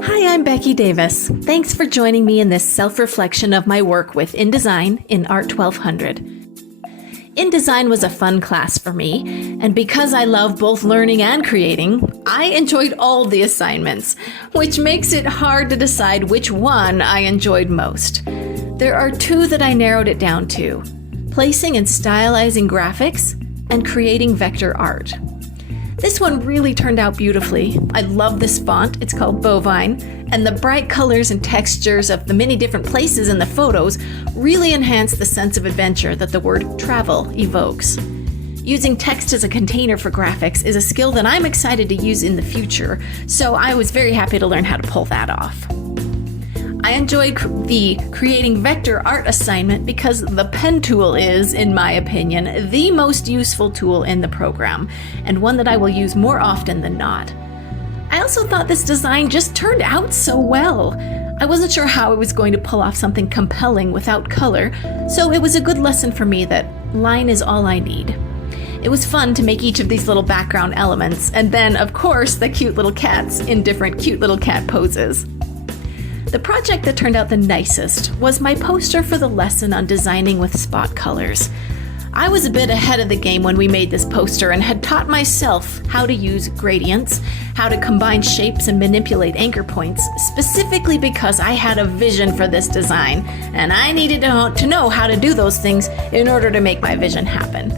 Hi, I'm Becky Davis. Thanks for joining me in this self-reflection of my work with InDesign in Art 1200. InDesign was a fun class for me, and because I love both learning and creating, I enjoyed all the assignments, which makes it hard to decide which one I enjoyed most. There are two that I narrowed it down to: placing and stylizing graphics and creating vector art. This one really turned out beautifully. I love this font, it's called Bovine, and the bright colors and textures of the many different places in the photos really enhance the sense of adventure that the word travel evokes. Using text as a container for graphics is a skill that I'm excited to use in the future, so I was very happy to learn how to pull that off. I enjoyed the creating vector art assignment because the pen tool is, in my opinion, the most useful tool in the program, and one that I will use more often than not. I also thought this design just turned out so well. I wasn't sure how I was going to pull off something compelling without color, so it was a good lesson for me that line is all I need. It was fun to make each of these little background elements, and then, of course, the cute little cats in different cute little cat poses. The project that turned out the nicest was my poster for the lesson on designing with spot colors. I was a bit ahead of the game when we made this poster and had taught myself how to use gradients, how to combine shapes and manipulate anchor points, specifically because I had a vision for this design, and I needed to know how to do those things in order to make my vision happen.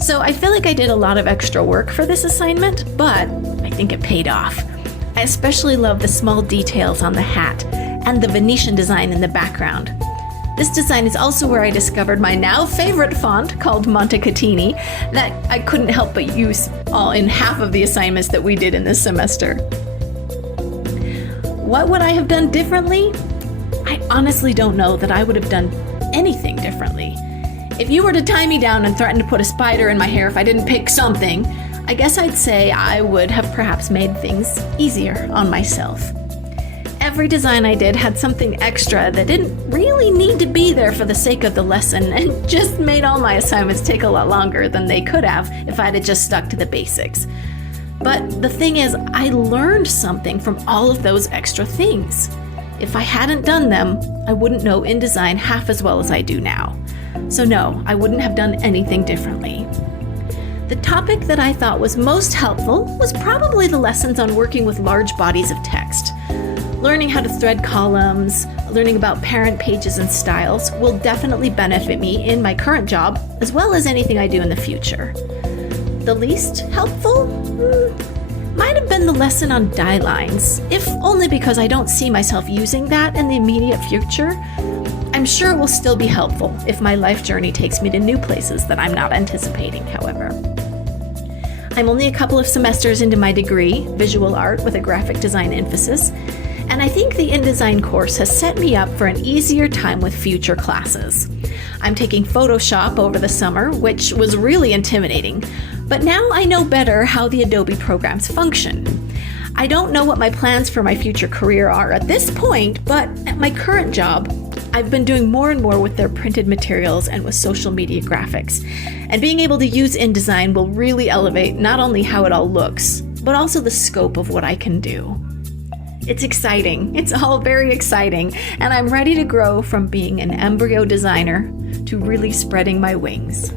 So I feel like I did a lot of extra work for this assignment, but I think it paid off. I especially love the small details on the hat and the Venetian design in the background. This design is also where I discovered my now favorite font called Montecatini that I couldn't help but use all in half of the assignments that we did in this semester. What would I have done differently? I honestly don't know that I would have done anything differently. If you were to tie me down and threaten to put a spider in my hair if I didn't pick something, I guess I'd say I would have perhaps made things easier on myself. Every design I did had something extra that didn't really need to be there for the sake of the lesson and just made all my assignments take a lot longer than they could have if I'd have just stuck to the basics. But the thing is, I learned something from all of those extra things. If I hadn't done them, I wouldn't know InDesign half as well as I do now. So no, I wouldn't have done anything differently. The topic that I thought was most helpful was probably the lessons on working with large bodies of text. Learning how to thread columns, learning about parent pages and styles will definitely benefit me in my current job, as well as anything I do in the future. The least helpful? Might have been the lesson on die lines, if only because I don't see myself using that in the immediate future. I'm sure it will still be helpful if my life journey takes me to new places that I'm not anticipating, however. I'm only a couple of semesters into my degree, visual art with a graphic design emphasis, and I think the InDesign course has set me up for an easier time with future classes. I'm taking Photoshop over the summer, which was really intimidating, but now I know better how the Adobe programs function. I don't know what my plans for my future career are at this point, but at my current job, I've been doing more and more with their printed materials and with social media graphics. And being able to use InDesign will really elevate not only how it all looks, but also the scope of what I can do. It's exciting. It's all very exciting. And I'm ready to grow from being an embryo designer to really spreading my wings.